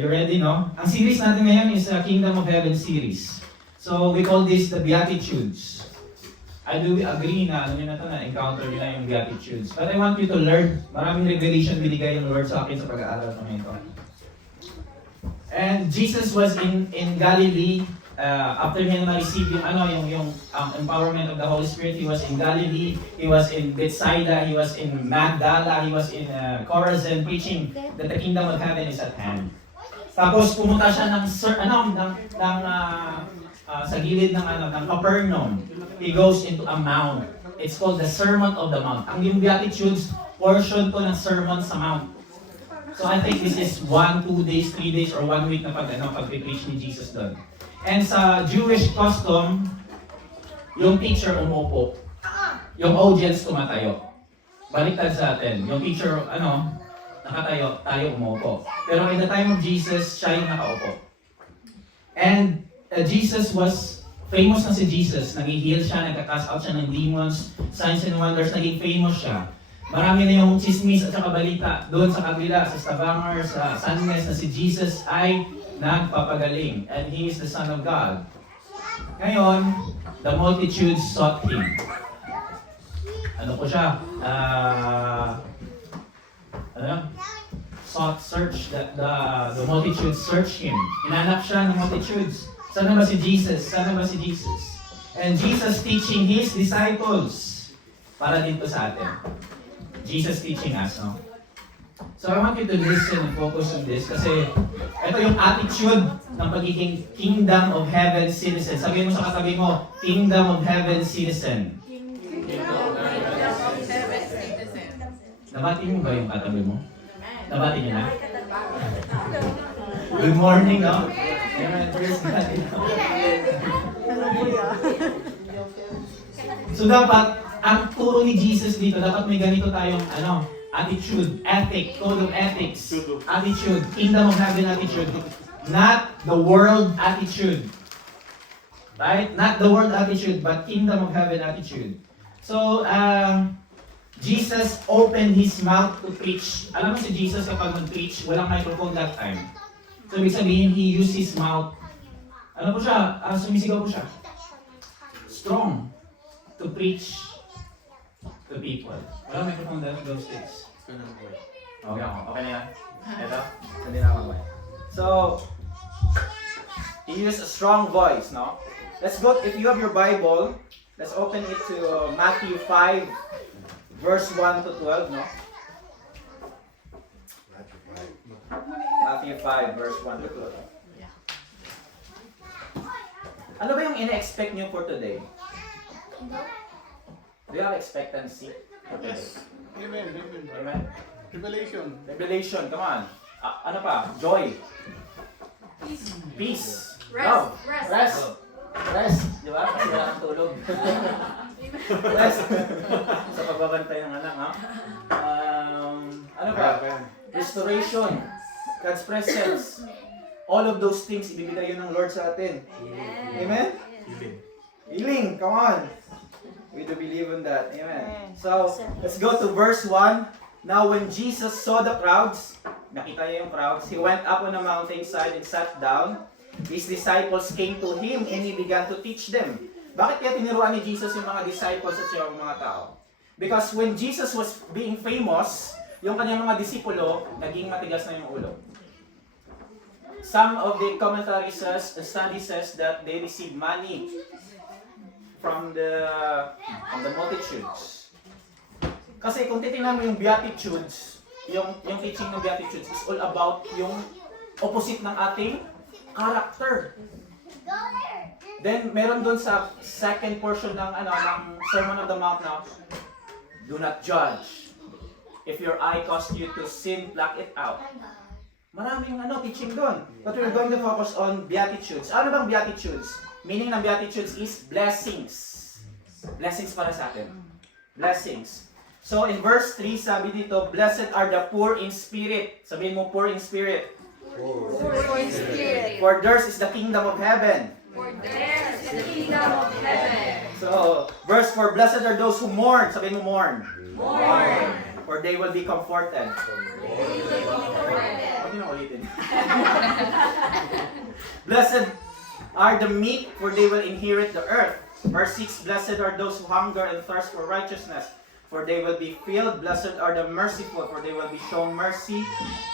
You ready, no? Ang series natin ngayon is Kingdom of Heaven series. So, we call this the Beatitudes. I do agree na, alam niyo na ito, na-encounter niyo na yung Beatitudes. But I want you to learn. Maraming revelation binigay yung Lord sa akin sa pag-aaral ng ito. And Jesus was in Galilee. After niya na-receive yung empowerment of the Holy Spirit, he was in Galilee, he was in Bethsaida, he was in Magdala, he was in Chorazin, preaching that the kingdom of heaven is at hand. Tapos pumunta siya sa gilid ng Capernaum. He goes into a mount. It's called the Sermon of the Mount. Ang yung Beatitudes, portion to ng Sermon sa Mount. So I think this is 1, 2 days, 3 days, or 1 week na pag-preach ni Jesus doon. And sa Jewish custom, yung teacher umupo. Yung audience tumatayo. Baliktad sa atin. Yung teacher, nakatayo, tayo umupo. Pero in the time of Jesus, siya yung nakaupo. And Jesus was, famous na si Jesus. Nag-heal siya, nagka-cast out siya ng demons, signs and wonders, naging famous siya. Marami na yung chismis at saka balita doon sa kabila, sa Stavanger, sa Sandnes, na si Jesus ay nagpapagaling. And He is the Son of God. Ngayon, the multitudes sought Him. Ano po siya? Search, the multitudes search Him. Hinanap siya ng multitudes. Sana ba si Jesus? Sana ba si Jesus? And Jesus teaching His disciples. Para dito sa atin. Jesus teaching us, no? So I want you to listen and focus on this kasi ito yung attitude ng pagiging Kingdom of Heaven citizen. Sabihin mo sa katabi mo, Kingdom of Heaven citizen. Kingdom of Heaven citizen. Nabati mo ba yung katabi mo? Nabati niyo na? Good morning, no? Amen. Praise God. So dapat, ang turo ni Jesus dito, dapat may ganito tayong attitude, code of ethics, attitude, Kingdom of Heaven attitude, not the world attitude. Right? Not the world attitude, but Kingdom of Heaven attitude. So, Jesus opened His mouth to preach. Alam mo si Jesus kapag mag-preach, walang microphone that time. So, ibig sabihin, He used His mouth. Ano po siya? Sumisigaw po siya. Strong to preach to people. Walang microphone that those days. Okay, okay na yan. Ito? Hindi na ako. So, He used a strong voice, no? Let's go, if you have your Bible, let's open it to Matthew 5, verse 1 to 12, no? Matthew 5, verse 1 to 12. Ano ba yung ina-expect nyo for today? Do you have expectancy for today? Yes. Amen. Amen? Revelation. Come on. Ano pa? Joy. Peace. Love. Rest. Di ba? Kasi wala kang tulog. Rest. Sa pagbabantay ng anak, ha? Ano pa? Restoration. God's presence. All of those things, ibibigay yun ng Lord sa atin. Amen? Healing. Come on. We do believe in that. Amen. So, let's go to verse 1. Now, when Jesus saw the crowds, nakita niya yung crowds, He went up on a mountainside and sat down. His disciples came to Him and He began to teach them. Bakit kaya tiniruan ni Jesus yung mga disciples at yung mga tao? Because when Jesus was being famous, yung kanyang mga disipulo, naging matigas na yung ulo. Some of the commentaries study says that they received money from the multitudes. Kasi kung titingnan mo yung Beatitudes, yung teaching ng Beatitudes is all about yung opposite ng ating character. Then meron doon sa second portion ng Sermon on the Mount now, do not judge. If your eye causes you to sin, pluck it out. Maraming teaching doon. But we're going to focus on Beatitudes. Ano bang Beatitudes? Meaning ng Beatitudes is blessings. Blessings para sa atin. Blessings. So in verse 3, sabi dito, blessed are the poor in spirit. Sabihin mo, poor in spirit. Poor in spirit. For theirs is the kingdom of heaven. For theirs is the kingdom of heaven. So, verse 4, blessed are those who mourn. Sabihin mo, mourn. Mourn. for they will be comforted. Huwag niyo na ulitin. Blessed are the meek, for they will inherit the earth. Verse 6, blessed are those who hunger and thirst for righteousness, for they will be filled. Blessed are the merciful, for they will be shown mercy.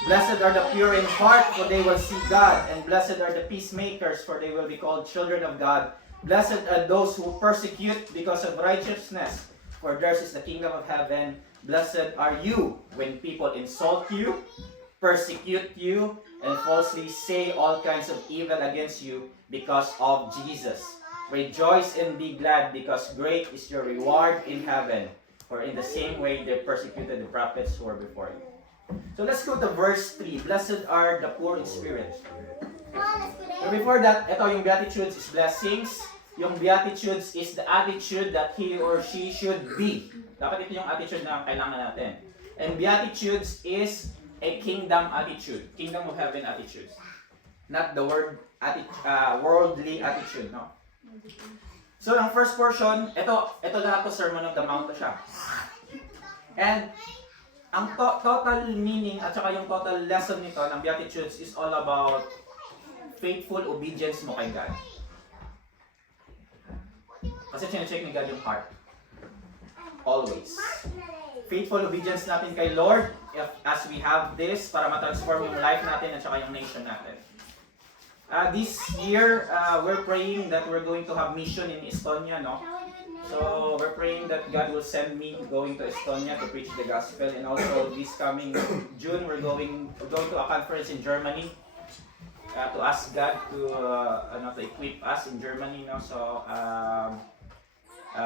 Blessed are the pure in heart, for they will see God. And blessed are the peacemakers, for they will be called children of God. Blessed are those who persecute because of righteousness, for theirs is the kingdom of heaven. Blessed are you when people insult you, persecute you, and falsely say all kinds of evil against you because of Jesus. Rejoice and be glad, because great is your reward in heaven. For in the same way they persecuted the prophets who were before you. So let's go to verse 3. Blessed are the poor in spirit. So before that, ito yung Beatitudes is blessings. Yung Beatitudes is the attitude that he or she should be. Dapat ito yung attitude na kailangan natin. And Beatitudes is a kingdom attitude. Kingdom of heaven attitude. Not the worldly attitude, no? So, ang first portion, ito lahat to Sermon of the Mount siya. And, ang total meaning at saka yung total lesson nito ng Beatitudes is all about faithful obedience mo kay God. Kasi chine-check ni God yung heart. Always. Faithful obedience natin kay Lord as we have this para ma-transform yung life natin at saka yung nation natin. This year, we're praying that we're going to have mission in Estonia, no? So, we're praying that God will send me going to Estonia to preach the gospel. And also, this coming June, we're going to a conference in Germany to ask God to equip us in Germany, no? So,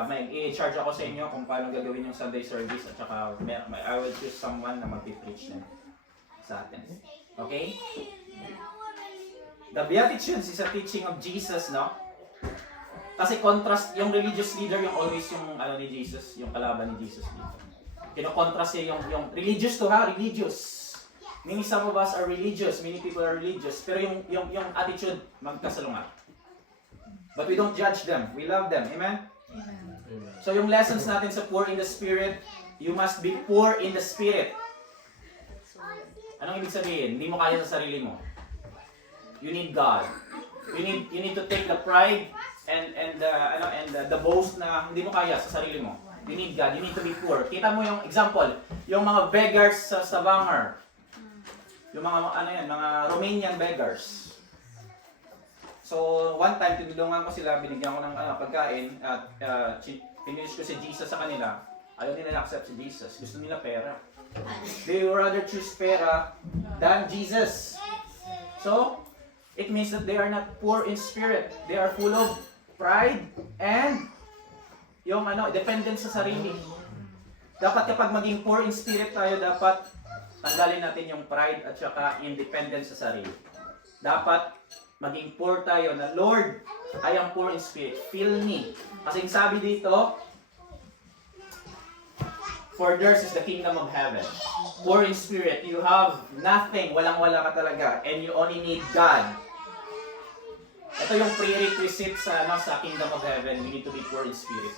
may i-charge ako sa inyo kung paano gagawin yung Sunday service at saka I will choose someone na mag-preach na sa atin. Okay? The Beatitudes is a teaching of Jesus, no? Kasi contrast, yung religious leader yung always yung ni Jesus, yung kalaban ni Jesus dito. Kino-contrast niya yung religious to religious. Many some of us are religious, many people are religious, pero yung attitude magkasalungat. But we don't judge them, we love them. Amen? So yung lessons natin sa poor in the spirit, you must be poor in the spirit. Anong ibig sabihin? Hindi mo kaya sa sarili mo. You need God. You need to take the pride and the boast na hindi mo kaya sa sarili mo. You need God. You need to be poor. Kita mo yung example, yung mga beggars sa Stavanger. Yung mga mga Romanian beggars. So one time tinulungan ko sila, binigyan ko ng pagkain at finish ko si Jesus sa kanila. Ayaw nila accept si Jesus. Gusto nila pera. They would rather choose pera than Jesus. So it means that they are not poor in spirit. They are full of pride and yung dependence sa sarili. Dapat kapag maging poor in spirit tayo, dapat tanggalin natin yung pride at saka independence sa sarili. Dapat maging poor tayo na, Lord, I am poor in spirit. Fill me. Kasi sabi dito, for theirs is the kingdom of heaven. Poor in spirit, you have nothing, walang-wala ka talaga, and you only need God. Ito yung prerequisite sa kingdom of heaven. We need to be poor in spirit.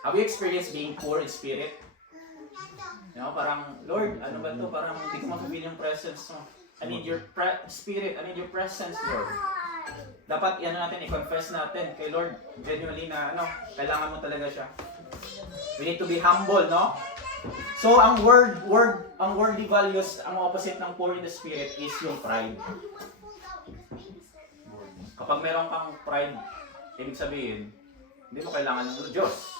Have you experienced being poor in spirit? Parang, Lord, ano ba ito? Parang hindi ko mapabili yung presence mo. I need your spirit. I need your presence, Lord. Dapat natin, i-confess natin kay Lord, genuinely na kailangan mo talaga siya. We need to be humble, no? So, ang worldly values, ang opposite ng poor in the spirit is yung pride. Kapag meron kang pride, ibig sabihin, hindi mo kailangan ng Diyos.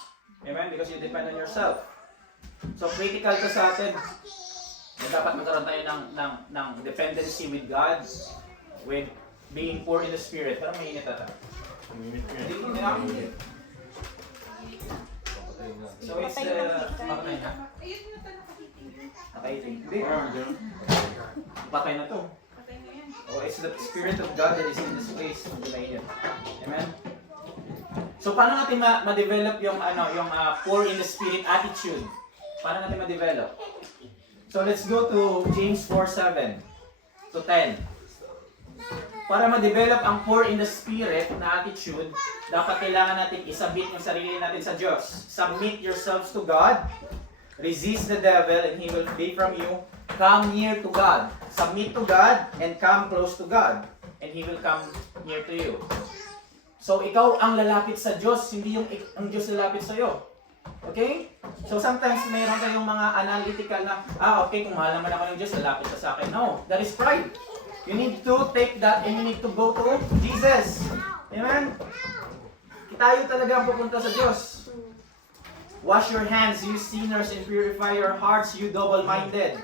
Amen? Because you depend on yourself. So, critical to sa atin na dapat magkaroon tayo ng dependency with God, with being poor in the spirit. Parang mainit ata. Hindi na. So, it's patay na. Nakaiting. Hindi. Patay na to. Oh, it's the Spirit of God that is in this place. Amen? So, paano natin ma-develop yung poor in the spirit attitude? Paano natin ma-develop? So, let's go to James 4:7 to 10. Para ma-develop ang poor in the spirit na attitude, dapat kailangan natin isabit yung sarili natin sa Diyos. Submit yourselves to God. Resist the devil and he will flee from you. Come near to God. Submit to God and come close to God. And he will come near to you. So, ikaw ang lalapit sa Diyos, hindi yung ang Diyos lalapit sa iyo. Okay? So, sometimes mayroon kayong mga analytical na, okay, kung mahal naman ako ng Diyos, lalapit siya sa akin. No, that is pride. You need to take that and you need to go to Jesus. Amen? Tayo talaga ang pupunta sa Diyos. Wash your hands, you sinners, and purify your hearts, you double-minded.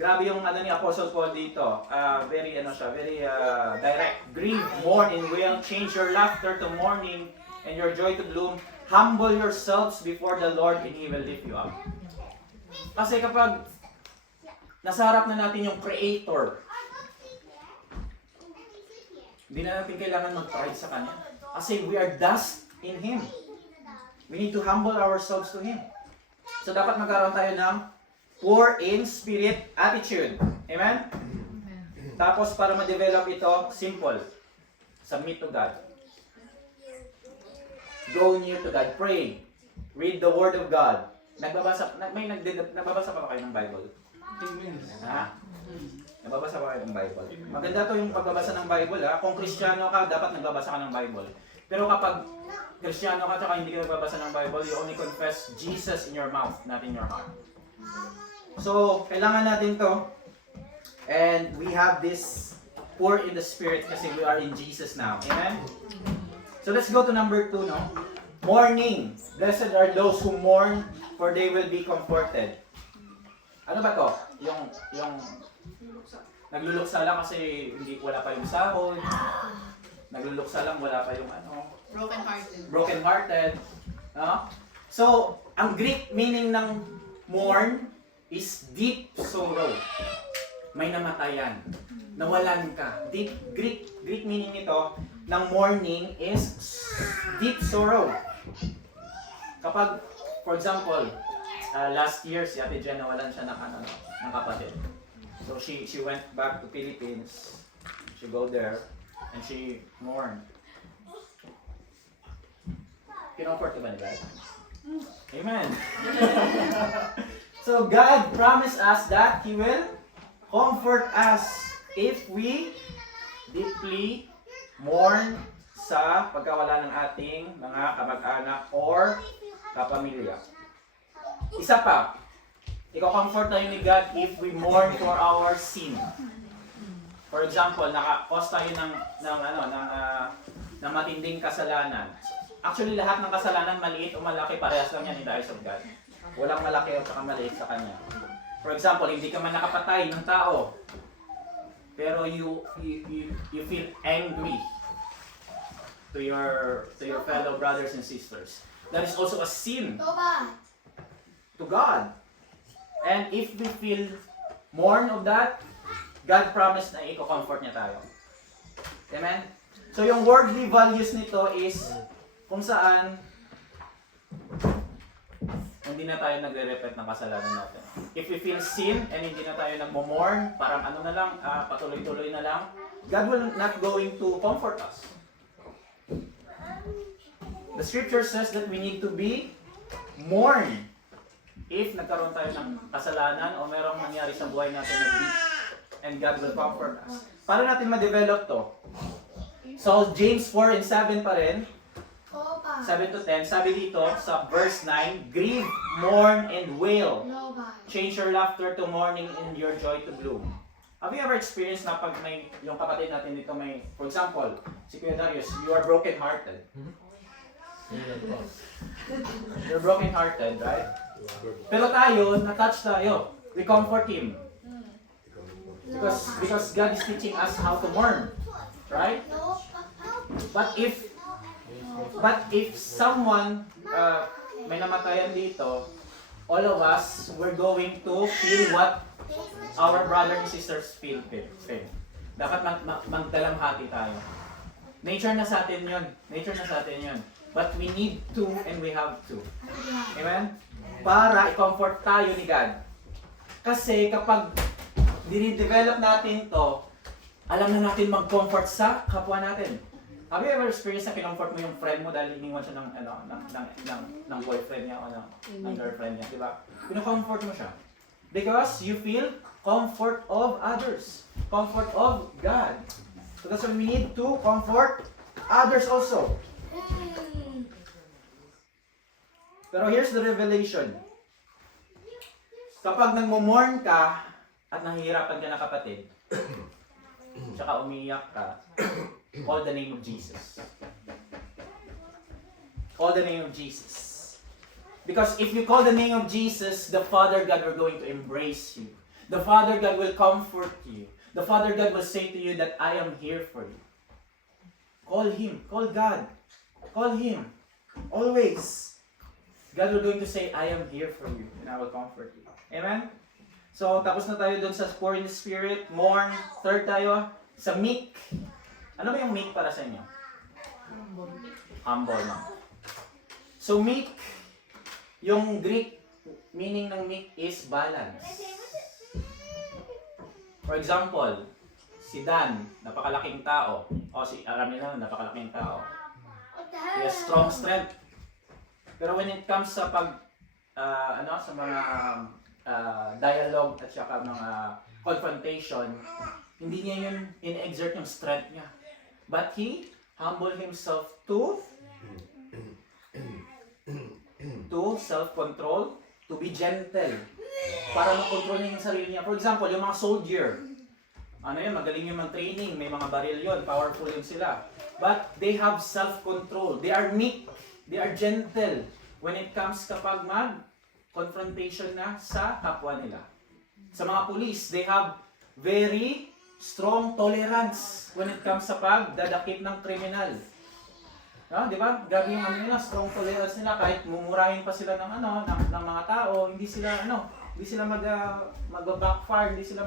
Grabe yung ni Apostle Paul dito. Very direct. Grieve, mourn, and wail. Change your laughter to mourning and your joy to gloom. Humble yourselves before the Lord and He will lift you up. Kasi kapag nasa harap na natin yung Creator, hindi na natin kailangan mag-pride sa Kanya. Kasi we are dust in Him. We need to humble ourselves to Him. So dapat magkaroon tayo ng poor in spirit attitude. Amen? Tapos para ma-develop ito, simple. Submit to God. Go near to God. Pray. Read the Word of God. Nagbabasa pa ba kayo ng Bible? Amen. Ha? Nagbabasa pa kayo ng Bible? Maganda to yung pagbabasa ng Bible. Ha? Kung Kristiyano ka, dapat nagbabasa ka ng Bible. Pero kapag Kristiyano ka at hindi ka nagbabasa ng Bible, you only confess Jesus in your mouth, not in your heart. So, kailangan natin to. And we have this poor in the spirit kasi we are in Jesus now. Amen? So, let's go to number 2, no? Mourning. Blessed are those who mourn, for they will be comforted. Ano ba to? Yung nagluluksa lang kasi wala pa yung sahod. Nagluluksa lang, wala pa yung broken hearted. No? So, ang Greek meaning ng mourn is deep sorrow. May namatayan. Nawalan ka. Greek meaning nito ng mourning is deep sorrow. Kapag, for example, last year si Ate Jen nawalan siya ng kapatid. So she went back to Philippines. She go there and she mourned. Kinomfort ka ba ni God? Amen. So God promised us that He will comfort us if we deeply mourn sa pagkawala ng ating mga kamag-anak or kapamilya. Isa pa, i-comfort tayo ni God if we mourn for our sin. For example, naka-cause tayo ng matinding kasalanan. Actually, lahat ng kasalanan, maliit o malaki, parehas lang yan in the eyes of God. Walang malaki o saka maliit sa Kanya. For example, hindi ka man nakapatay ng tao, pero you feel angry to your fellow brothers and sisters. That is also a sin to God. And if we feel mourn of that, God promised na i-comfort niya tayo. Amen? So yung worldly values nito is kung saan hindi na tayo nagre-repent ng kasalanan natin. If we feel sin and hindi na tayo nagmo-mourn, parang patuloy-tuloy na lang, God will not going to comfort us. The scripture says that we need to be mourn if nagkaroon tayo ng kasalanan o merong nangyari sa buhay natin na deep, and God will comfort us. Para natin ma-develop to? So, James 4 and 7 pa rin, 7 to 10, sabi dito sa verse 9, grieve, mourn, and wail. Change your laughter to mourning and your joy to gloom. Have you ever experienced na pag yung kapatid natin dito may, for example, si Kuya Darius, you are broken-hearted. You're broken-hearted, right? Pero tayo, na-touch tayo. We comfort him. Because God is teaching us how to mourn. Right? But if someone may namatayan dito, all of us, we're going to feel what our brothers and sisters feel. Dapat magdalamhati tayo. Nature na sa atin yun. But we need to and we have to. Amen? Para i-comfort tayo ni God. Kasi kapag dinidevelop natin to, alam na natin mag-comfort sa kapwa natin. Have you ever experienced na kinomfort mo yung friend mo dahil iniwan siya ng boyfriend niya o ng girlfriend niya, di ba? Kino-comfort mo siya. Because you feel comfort of others. Comfort of God. So that's why we need to comfort others also. Pero here's the revelation. Kapag nagmo-mourn ka at nahihirapan ka na kapatid, tsaka umiiyak ka, call the name of Jesus. Call the name of Jesus. Because if you call the name of Jesus, the Father God will going to embrace you. The Father God will comfort you. The Father God will say to you that I am here for you. Call Him. Call God. Call Him. Always. God will going to say, I am here for you and I will comfort you. Amen? So, tapos na tayo dun sa poor in the spirit, mourn. Third tayo, sa meek. Ano ba yung meek para sa inyo? Humble. No? So, meek, yung Greek meaning ng meek is balance. For example, si Dan, napakalaking tao. O si Aramina, napakalaking tao. He has strong strength. Pero when it comes sa sa mga dialogue at saka mga confrontation, hindi niya yun in-exert yung strength niya. But he humbled himself to self-control, to be gentle, para makontrol niya yung sarili niya. For example, yung mga soldier, magaling yung mag-training, may mga baril yun, powerful yun sila. But they have self-control, they are meek, they are gentle when it comes kapag confrontation na sa kapwa nila. Sa mga police, they have very strong tolerance when it comes sa pagdadakip ng kriminal. No, di ba? Grabe yung nila, strong tolerance nila kahit mumurahin pa sila ng ng mga tao, hindi sila mag-backfire, hindi sila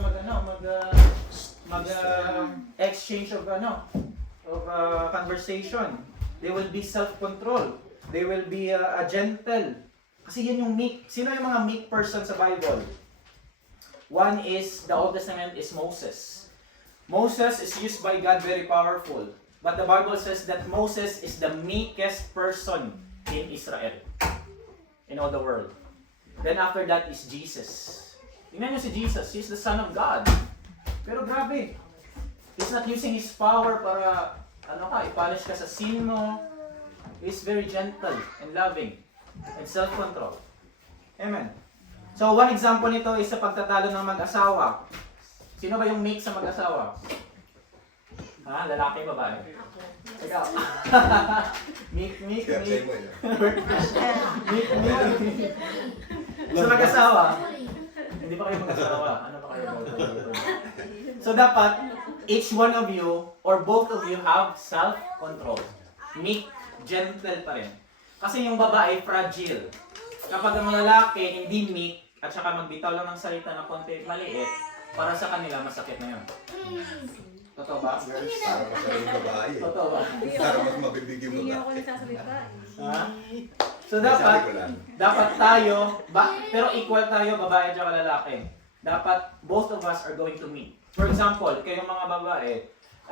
exchange of conversation. They will be self-control. They will be gentle. Kasi yan yung meek. Sino yung mga meek person sa Bible? One is, the Old Testament is Moses. Moses is used by God very powerful. But the Bible says that Moses is the meekest person in Israel. In all the world. Then after that is Jesus. Tingnan nyo si Jesus. He's the Son of God. Pero grabe. He's not using His power para, ipunish ka sa sin mo. He's very gentle and loving. And self-control. Amen. So, one example nito is sa pagtatalo ng mag-asawa. Sino ba yung meek sa mag-asawa? Lalaki, babae? Ikaw. Meek. Meek. Sa mag-asawa? Hindi pa kayo mag-asawa. Ano pa kayo? So, dapat, each one of you, or both of you have self-control. Meek, gentle pa rin. Kasi yung babae, fragile. Kapag ang lalaki, hindi meek, at saka magbitaw lang ng salita na konti maliit, para sa kanila, masakit na yun. Totoo ba, girls? Para mas maraming babae. Totoo ba? Para mas mabibigyan mo Hindi ba? ako nagsasalita. So dapat tayo, pero equal tayo, babae at saka lalaki. Dapat, both of us are going to meet. For example, kayong mga babae,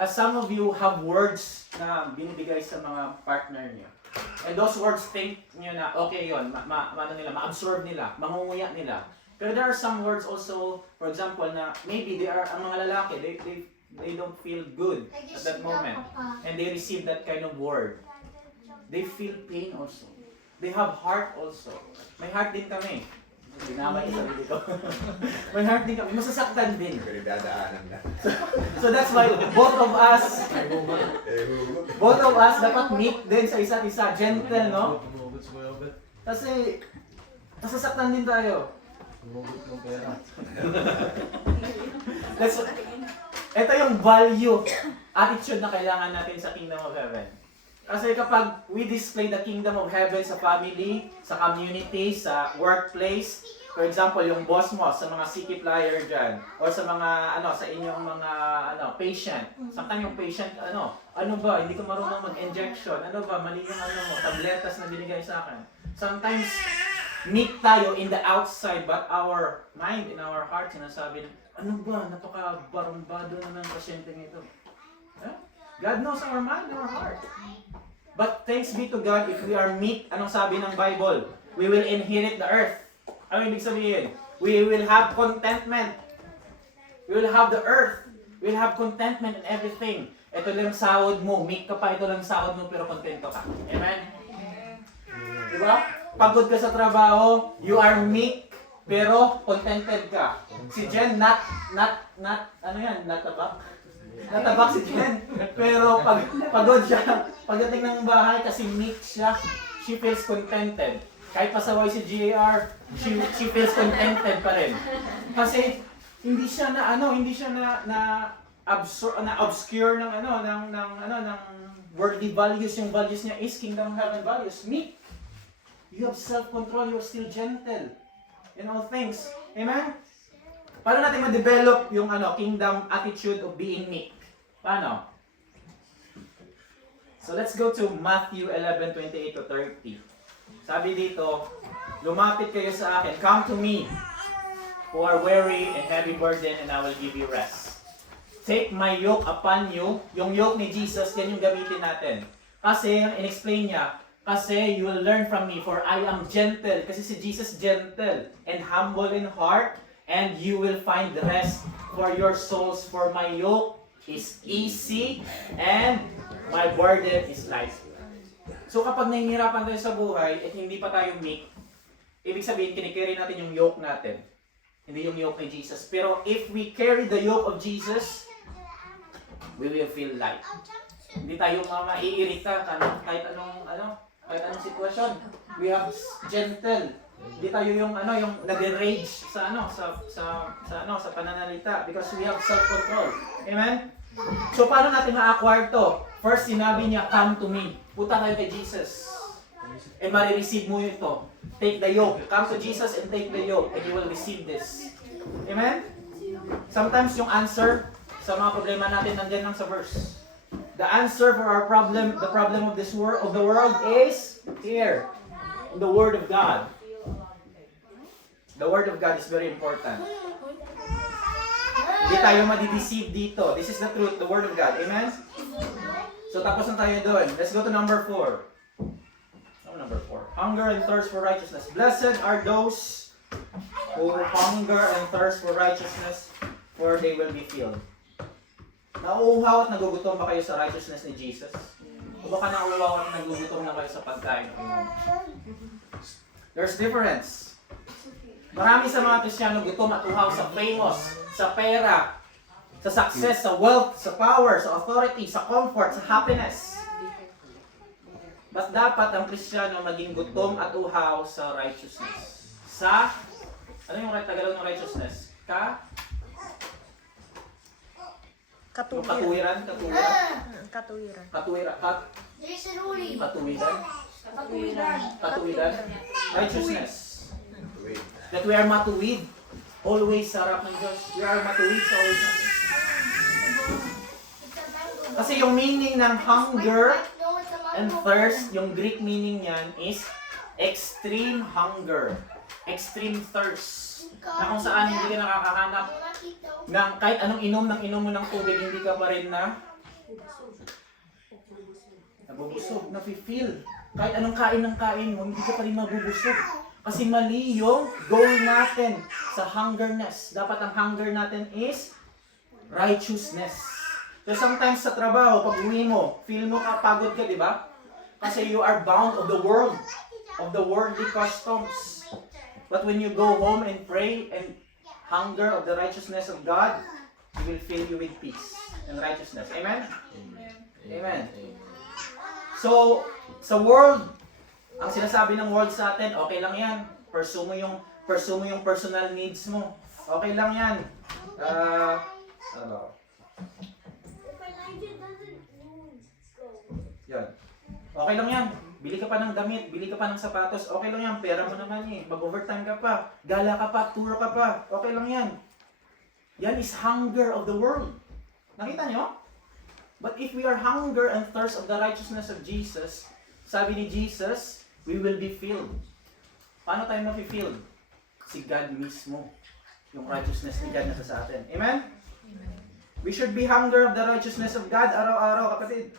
some of you have words na binibigay sa mga partner niyo. And those words think nyo na okay yun, ma-absorb nila, mangunguya nila. Pero there are some words also, for example, na maybe ang mga lalaki, they don't feel good at that moment. And they receive that kind of word. They feel pain also. They have heart also. May heart din kami. Binamay yung sarili ko. May heart din kami. Masasaktan din. Pinagdadaanan na. So that's why both of us dapat meek din sa isa't isa. Gentle, no? Kasi nasasaktan din tayo. Ito yung value, attitude na kailangan natin sa Kingdom of Heaven. Kasi kapag we display the Kingdom of Heaven sa family, sa community, sa workplace, for example, yung boss mo, sa mga sikiplier dyan, or sa mga, sa inyong mga, patient. Sometimes yung patient, ano ba, hindi ko marunong mag-injection, mali yung mo, tabletas na binigay sa akin. Sometimes, meet tayo in the outside, but our mind, in our heart, sinasabi na, napaka-barumbado naman pasyente nito. God knows our mind and our heart. But thanks be to God, if we are meek, anong sabi ng Bible? We will inherit the earth. Ano ibig sabihin? We will have contentment. We will have the earth. We will have contentment in everything. Ito lang sahod mo. Meek ka pa, ito lang sahod mo, pero kontento ka. Amen? Diba? Pagod ka sa trabaho, you are meek, pero contented ka. Si Jen, not, ano yan, natabak? Natabak si Jen. Pero pagod siya, pagdating ng bahay, kasi meek siya, she feels contented. Kahit pasaway si GAR, she feels contented pa rin. Kasi hindi siya obscure ng worldly values. Yung values niya is kingdom heaven values. Meek. You have self-control, you're still gentle in all things. Amen? Paano natin ma-develop yung kingdom attitude of being meek? Paano? So let's go to Matthew 11:28 to 30. Sabi dito, lumapit kayo sa akin, come to me who are weary and heavy burden, and I will give you rest. Take my yoke upon you. Yung yoke ni Jesus, yan yung gamitin natin. Kasi, in-explain niya, kasi you will learn from me, for I am gentle. Kasi si Jesus gentle and humble in heart, and you will find rest for your souls. For my yoke is easy, and my burden is light. So kapag nahihirapan tayo sa buhay at hindi pa tayo meek, ibig sabihin kinikerry natin yung yoke natin. Hindi yung yoke ni Jesus. Pero if we carry the yoke of Jesus, we will feel light. Hindi tayo maiirita kahit anong sitwasyon. We have gentle. Hindi tayo yung nag-rage sa pananalita, because we have self-control. Amen? So paano natin ma-acquire to? First, sinabi niya, come to me. Punta tayo kay Jesus. And marireceive mo ito. Take the yoke. Come to Jesus and take the yoke, and you will receive this. Amen? Sometimes yung answer sa mga problema natin nandiyan lang sa verse. The answer for our problem, the problem of this world, of the world, is here, in the Word of God. The Word of God is very important. Hindi tayo madi-deceive dito. This is the truth, the Word of God. Amen? So tapos na tayo doon. Let's go to number 4. Number 4. Hunger and thirst for righteousness. Blessed are those who hunger and thirst for righteousness, for they will be filled. Nauuhaw at nagugutom ba kayo sa righteousness ni Jesus? O baka nauuhaw at nagugutom na kayo sa pagkain? There's difference. Marami sa mga Kristiyano gutom at uhaw sa famous, sa pera, sa success, sa wealth, sa power, sa authority, sa comfort, sa happiness. But dapat ang Kristiyano maging gutom at uhaw sa righteousness. Sa, ano yung Tagalog ng righteousness? Katuwiran. Righteousness. That we are matuwid. Always sarap ng Diyos. We are matuwid sa always. Kasi yung meaning ng hunger and thirst, yung Greek meaning niyan is extreme hunger, extreme thirst. Na kung saan hindi ka nakakahanap ng kahit anong inom mo ng tubig, hindi ka pa rin nabubusog, nafe-feel. Kahit anong kain ng kain mo, hindi ka pa rin mabubusog. Kasi mali yung goal natin sa hungerness. Dapat ang hunger natin is righteousness. So sometimes sa trabaho, pag uwi mo, feel mo pagod ka, di ba? Kasi you are bound of the world, of the worldly customs. But when you go home and pray and hunger of the righteousness of God, He will fill you with peace and righteousness. Amen? Amen. So, sa world, ang sinasabi ng world sa atin, okay lang yan. Pursue mo yung personal needs mo. Okay lang yan. Yan. Okay lang yan. Bili ka pa ng damit, bili ka pa ng sapatos, okay lang yan. Pera mo naman eh. Mag-overtime ka pa, gala ka pa, tour ka pa. Okay lang yan. Yan is hunger of the world. Nakita nyo? But if we are hunger and thirst of the righteousness of Jesus, sabi ni Jesus, we will be filled. Paano tayo mafe-filled? Si God mismo. Yung righteousness ni God nasa sa atin. Amen? We should be hunger of the righteousness of God araw-araw, kapatid.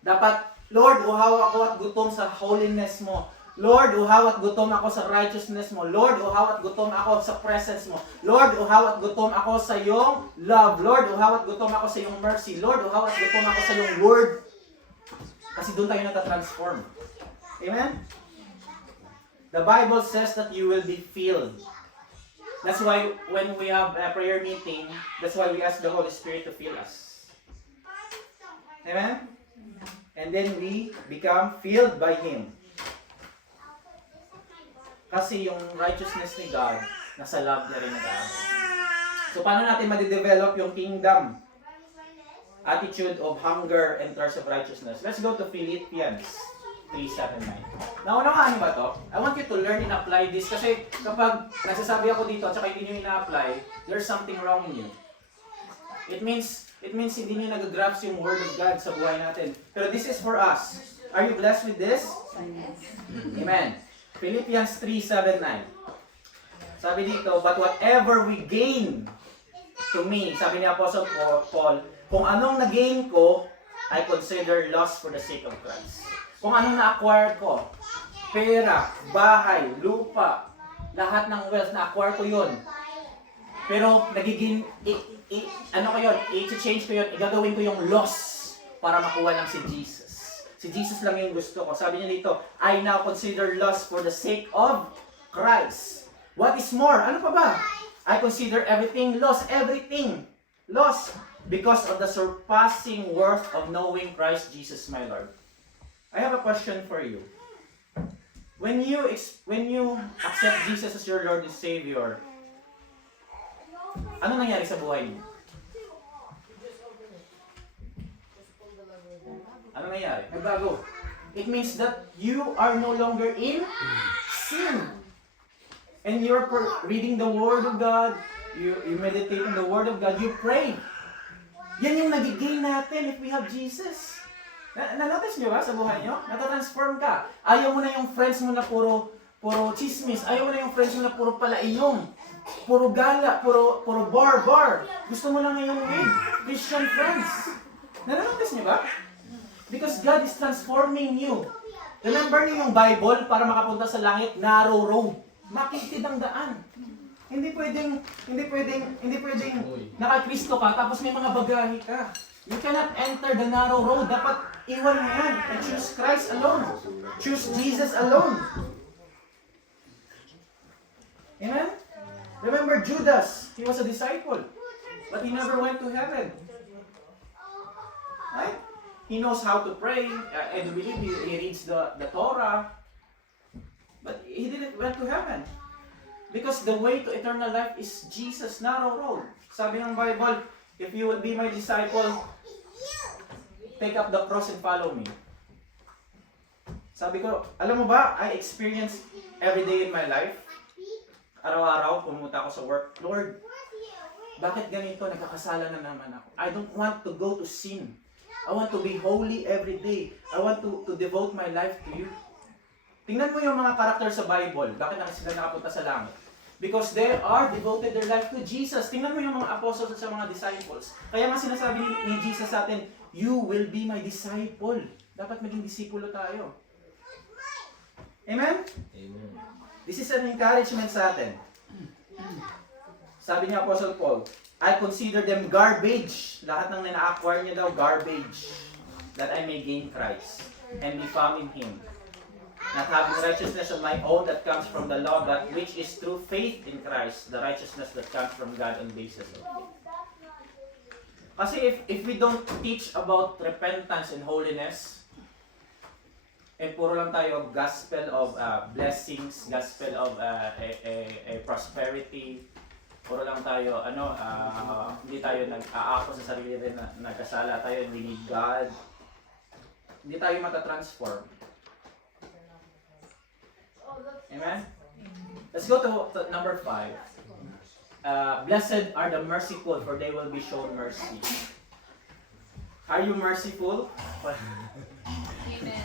Dapat, Lord, uhaw ako at gutom sa holiness mo. Lord, uhaw at gutom ako sa righteousness mo. Lord, uhaw at gutom ako sa presence mo. Lord, uhaw at gutom ako sa iyong love. Lord, uhaw at gutom ako sa iyong mercy. Lord, uhaw at gutom ako sa iyong word. Kasi doon tayo natatransform. Amen? The Bible says that you will be filled. That's why when we have a prayer meeting, that's why we ask the Holy Spirit to fill us. Amen? And then we become filled by Him. Kasi yung righteousness ni God, nasa love niya rin nag-aabot. So paano natin ma-develop yung kingdom attitude of hunger and thirst of righteousness? Let's go to Philippians 3:7-9. Naunawaan niyo ba to? I want you to learn and apply this kasi kapag nagsasabi ako dito at saka hindi niyo ina-apply, there's something wrong in you. It means hindi niyo nag-grasp yung word of God sa buhay natin. Pero this is for us. Are you blessed with this? Amen. Philippians 3:7-9. Sabi dito, but whatever we gain to me, sabi ni Apostle Paul, kung anong na-gain ko, I consider loss for the sake of Christ. Kung anong na-acquire ko, pera, bahay, lupa, lahat ng wealth, na-acquire ko yun. Pero nagiging, i-change ko yun, igagawin ko yung loss para makuha lang si Jesus. Si Jesus lang yung gusto ko. Sabi niya dito, I now consider loss for the sake of Christ. What is more? Ano pa ba? I consider everything loss. Everything loss. Because of the surpassing worth of knowing Christ Jesus my Lord. I have a question for you. When you accept Jesus as your Lord and Savior, ano nangyari sa buhay niyo? Ano nangyari? Nagbago. It means that you are no longer in sin. And you're reading the Word of God, you meditate on the Word of God, you pray. Yan yung nagiging natin if we have Jesus. Na-notice nyo ba sa buhay nyo? Natatransform ka. Ayaw mo na yung friends mo na puro chismis. Ayaw mo na yung friends mo na puro palainom. Puro gala, puro bar. Gusto mo lang ngayon with Christian friends. Na-notice nyo ba? Because God is transforming you. Remember niyo yung Bible para makapunta sa langit, narrow road. Makitid ang daan. Hindi pwedeng naka-Kristo ka tapos may mga bagahe ka. You cannot enter the narrow road. Dapat iwan mo yan and choose Christ alone. Choose Jesus alone. Amen? Remember Judas, he was a disciple, but he never went to heaven. Right? He knows how to pray. I do believe he reads the Torah. But he didn't went to heaven. Because the way to eternal life is Jesus' narrow road. Sabi ng Bible, if you will be my disciple, take up the cross and follow me. Sabi ko, alam mo ba, I experience every day in my life. Araw-araw, pumunta ako sa work. Lord, bakit ganito? Nagkakasala na naman ako. I don't want to go to sin. I want to be holy every day. I want to devote my life to you. Tingnan mo yung mga karakter sa Bible. Bakit na sila nakapunta sa langit? Because they are devoted their life to Jesus. Tingnan mo yung mga apostles at sa mga disciples. Kaya nga sinasabi ni Jesus sa atin, you will be my disciple. Dapat maging disipulo tayo. Amen? Amen. This is an encouragement sa atin. Sabi niya Apostle Paul, I consider them garbage. Lahat ng na-acquire niya daw, garbage. That I may gain Christ and be found in Him. Not having righteousness of my own that comes from the law, but which is through faith in Christ, the righteousness that comes from God on basis of faith. Kasi if we don't teach about repentance and holiness, and puro lang tayo gospel of blessings, gospel of prosperity, puro lang tayo, hindi tayo nag-aako sa sarili rin na nagkasala tayo, we need God. Hindi tayo matatransform. Amen? Let's go to number 5. Blessed are the merciful, for they will be shown mercy. Are you merciful? Amen.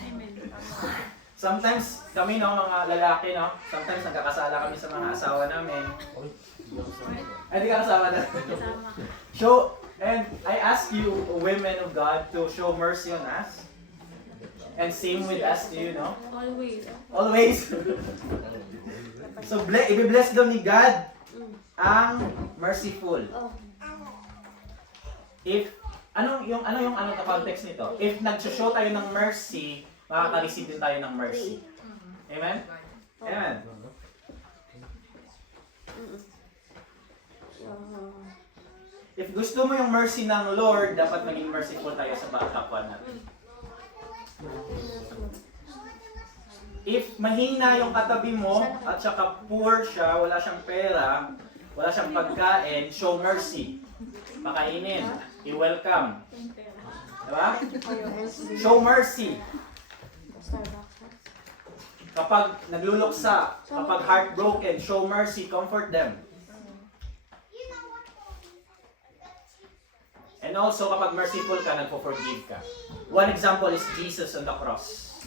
Sometimes kami mga lalaki sometimes nagkakasala kami sa mga asawa namin. Ay, di ka kasama na. And I ask you, women of God, to show mercy on us. And same with us, do you know? Always. Always. So, i-bless daw ni God ang merciful. If, ano yung context nito? If nag-show tayo ng mercy, makaka-receive din tayo ng mercy. Amen? Amen. If gusto mo yung mercy ng Lord, dapat maging merciful tayo sa bawat kapwa natin. If mahina yung katabi mo at saka poor siya, wala siyang pera, wala siyang pagkain, show mercy. Pakainin, i-welcome. Diba? Show mercy. Kapag nagluluksa, kapag heartbroken, show mercy, comfort them. And also, kapag merciful ka, nagpo-forgive ka. One example is Jesus on the cross.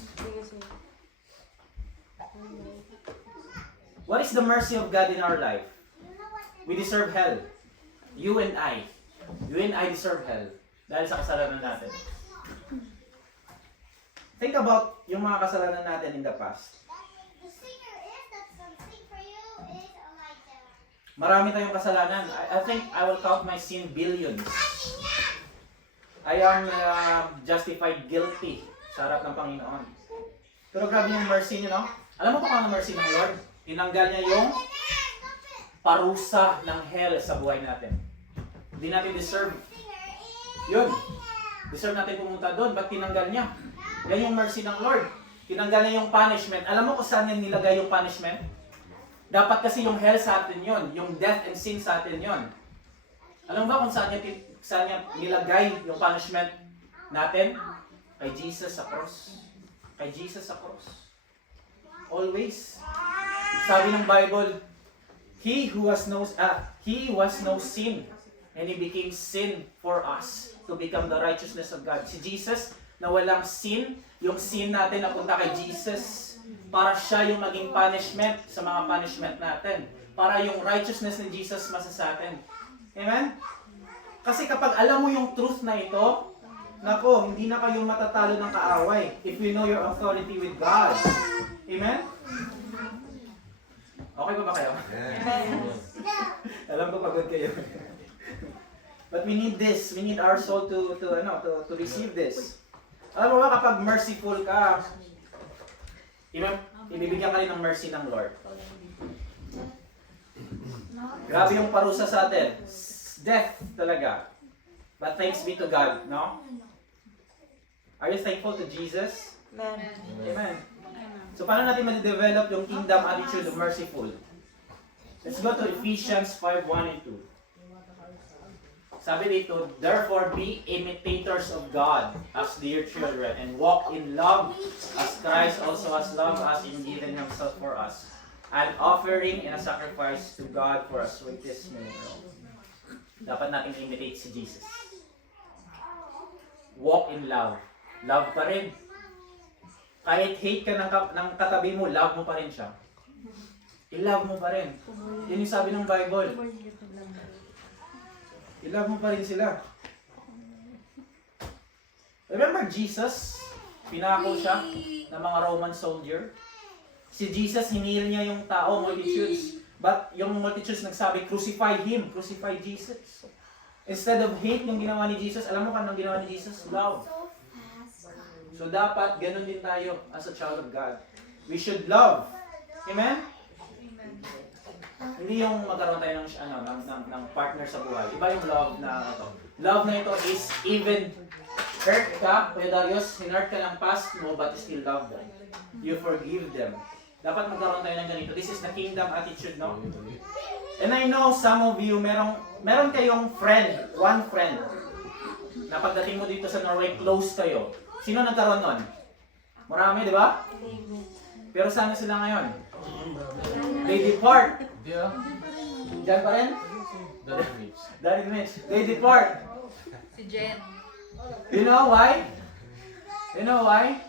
What is the mercy of God in our life? We deserve hell. You and I deserve hell. Dahil sa kasalanan natin. Think about yung mga kasalanan natin in the past. Marami tayong kasalanan. I think I will count my sin billions. I am justified guilty sa harap ng Panginoon. Pero grabe yung mercy niyo, no? Alam mo kung ano mercy ng Lord? Tinanggal niya yung parusa ng hell sa buhay natin. Hindi natin deserve. Yun. Deserve natin pumunta doon. Ba't tinanggal niya? Yan yung mercy ng Lord. Tinanggal niya yung punishment. Alam mo kung saan niya nilagay yung punishment? Dapat kasi yung hell sa atin yun. Yung death and sin sa atin yun. Alam mo ba kung saan niya nilagay yung punishment natin? Kay Jesus sa cross. Kay Jesus sa cross. Always. Sabi ng Bible, He was no sin, and He became sin for us to become the righteousness of God. Si Jesus na walang sin, yung sin natin napunta kay Jesus para siya yung maging punishment sa mga punishment natin. Para yung righteousness ni Jesus masa sa atin. Amen? Kasi kapag alam mo yung truth na ito, nako, hindi na kayo matatalo ng kaaway if you know your authority with God. Amen? Okay pa ba kayo? Alam ko pagod kayo. But we need this. We need our soul to receive this. Alam mo ba kapag merciful ka, ibibigyan ka rin ng mercy ng Lord. Grabe yung parusa sa atin. Death talaga. But thanks be to God, no? Are you thankful to Jesus? Amen. Amen. So paano natin ma-develop yung kingdom attitude of merciful? Let's go to Ephesians 5:1 and 2. Sabi dito, therefore be imitators of God as dear children and walk in love as Christ also has loved us and given Himself for us, an offering and a sacrifice to God for a sweetest smelling aroma. Dapat natin imitate si Jesus. Walk in love. Love pa rin. Kahit hate ka ng katabi mo, love mo pa rin siya. I-love mo pa rin. Yun yung sabi ng Bible. I-love mo pa rin sila. Remember Jesus? Pinako siya ng mga Roman soldier. Si Jesus, hinil niya yung tao, multitudes. But yung multitudes nagsabi, crucify Him. Crucify Jesus. Instead of hate yung ginawa ni Jesus, alam mo kanong ginawa ni Jesus? Love. So dapat ganun din tayo as a child of God. We should love. Amen? Hindi yung magkaroon tayo ng partner sa buhay. Iba yung love na ito. Love na ito is even hurt ka, Kuya Darius, hinurt ka ng past mo, but you still love them. You forgive them. Dapat magkaroon tayo ng ganito. This is the kingdom attitude, no? And I know some of you, meron kayong friend, one friend, na pagdating mo dito sa Norway, close kayo. Sino nagkaroon nun? Marami, di ba? Pero saan na sila ngayon? They depart. Diyan pa rin? Daddy Mitch. They depart. Si Jen. You know why? You know why?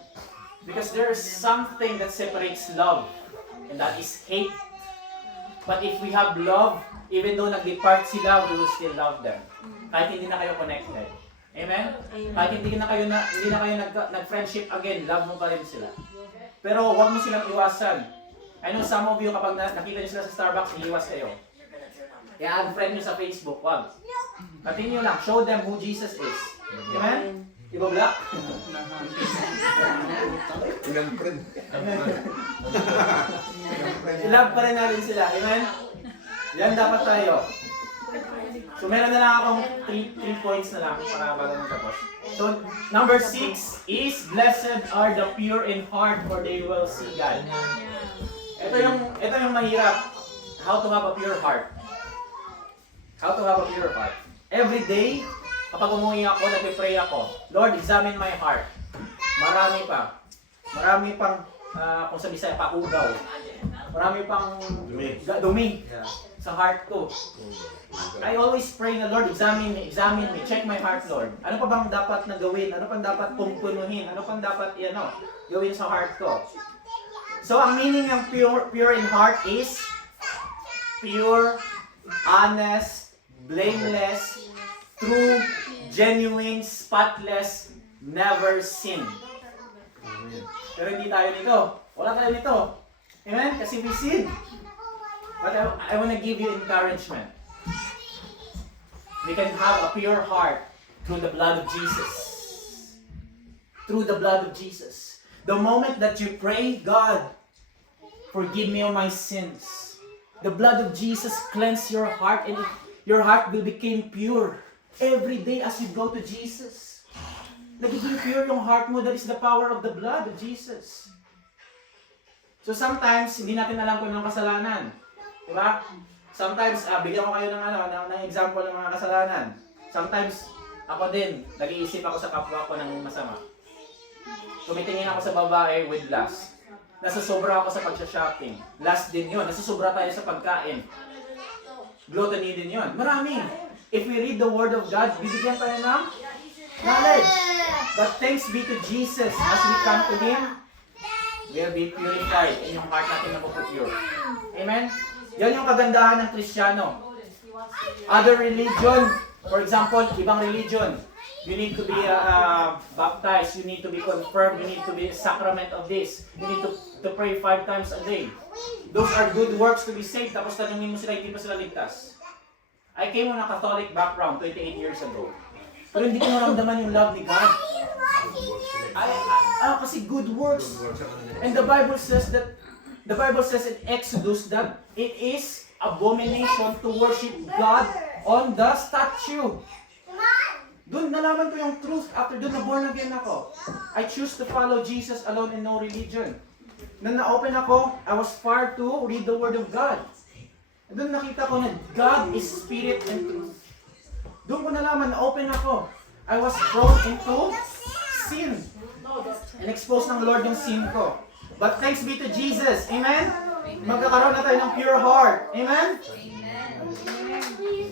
Because there is something that separates love, and that is hate. But if we have love, even though nag-depart sila, we will still love them. Kahit hindi na kayo connected. Amen? Kahit hindi na kayo nag-friendship again, love mo pa rin sila. Pero huwag mo silang iwasan. I know some of you kapag nakita niyo sila sa Starbucks, iiwas kayo. Kaya unfriend nyo sa Facebook, wag. Continue lang, show them who Jesus is. Amen? Iba black? Ilang friend. I-love pa rin natin sila. Amen? Yan dapat tayo. So meron na lang akong 3 points na lang para bago magtapos. So number 6 is blessed are the pure in heart for they will see God. Ito yung mahirap. How to have a pure heart. How to have a pure heart. Every day, kapag umuwi ako, nagpe-pray ako. Lord, examine my heart. Marami pang, kung sa Bisaya, paugaw. Marami pang dumi sa heart ko. I always pray na, Lord, examine me, check my heart, Lord. Ano pa bang dapat na gawin? Ano pang dapat pumpunuhin? Ano pang dapat gawin sa heart ko? So, ang meaning ng pure in heart is pure, honest, blameless, true, genuine, spotless, never sin. Pero hindi tayo nito. Wala tayo nito. Amen? Kasi we sin. But I want to give you encouragement. We can have a pure heart through the blood of Jesus. Through the blood of Jesus. The moment that you pray, God, forgive me of my sins. The blood of Jesus cleanse your heart and your heart will become pure. Every day as you go to Jesus. Nagiging pure yung heart mo. That is the power of the blood of Jesus. So sometimes, hindi natin alam kung anong kasalanan. Diba? Sometimes, bigyan ko kayo ng example ng mga kasalanan. Sometimes, ako din, nag-iisip ako sa kapwa ko ng masama. Tumitingin ako sa babae with lust. Nasusobra ako sa pag-shopping. Lust din yun. Nasusobra tayo sa pagkain. Gluttony din yun. Marami. If we read the Word of God, bibigyan tayo ng knowledge. But thanks be to Jesus, as we come to Him, we'll be purified in yung heart natin na pupure. Amen? Yan yung kagandahan ng Kristiyano. Other religion, for example, ibang religion, you need to be baptized, you need to be confirmed, you need to be a sacrament of this, you need to pray 5 times a day. Those are good works to be saved, tapos tanungin mo sila, hindi pa sila ligtas. I came on a Catholic background 28 years ago. Pero hindi ko naramdaman yung love ni God. Kasi good works. And the Bible says in Exodus that it is abomination to worship God on the statue. Doon nalaman ko yung truth after doon na born again ako. I choose to follow Jesus alone in no religion. Nung na-open ako, I was far to read the Word of God. And doon nakita ko na God is spirit and truth. Doon ko nalaman, na-open ako. I was thrown into sin. And exposed ng Lord yung sin ko. But thanks be to Jesus. Amen? Magkakaroon na tayo ng pure heart. Amen?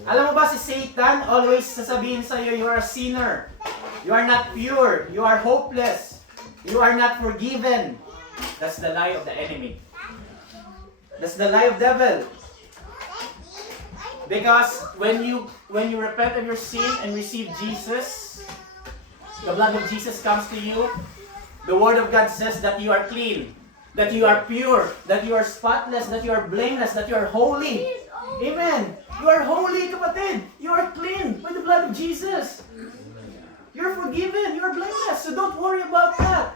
Alam mo ba si Satan always sasabihin sa iyo, you are a sinner. You are not pure. You are hopeless. You are not forgiven. That's the lie of the enemy. That's the lie of devil. Because when you repent of your sin and receive Jesus, the blood of Jesus comes to you. The Word of God says that you are clean, that you are pure, that you are spotless, that you are blameless, that you are holy. Amen. You are holy, kapatid. You are clean by the blood of Jesus. You're forgiven. You are blameless. So don't worry about that.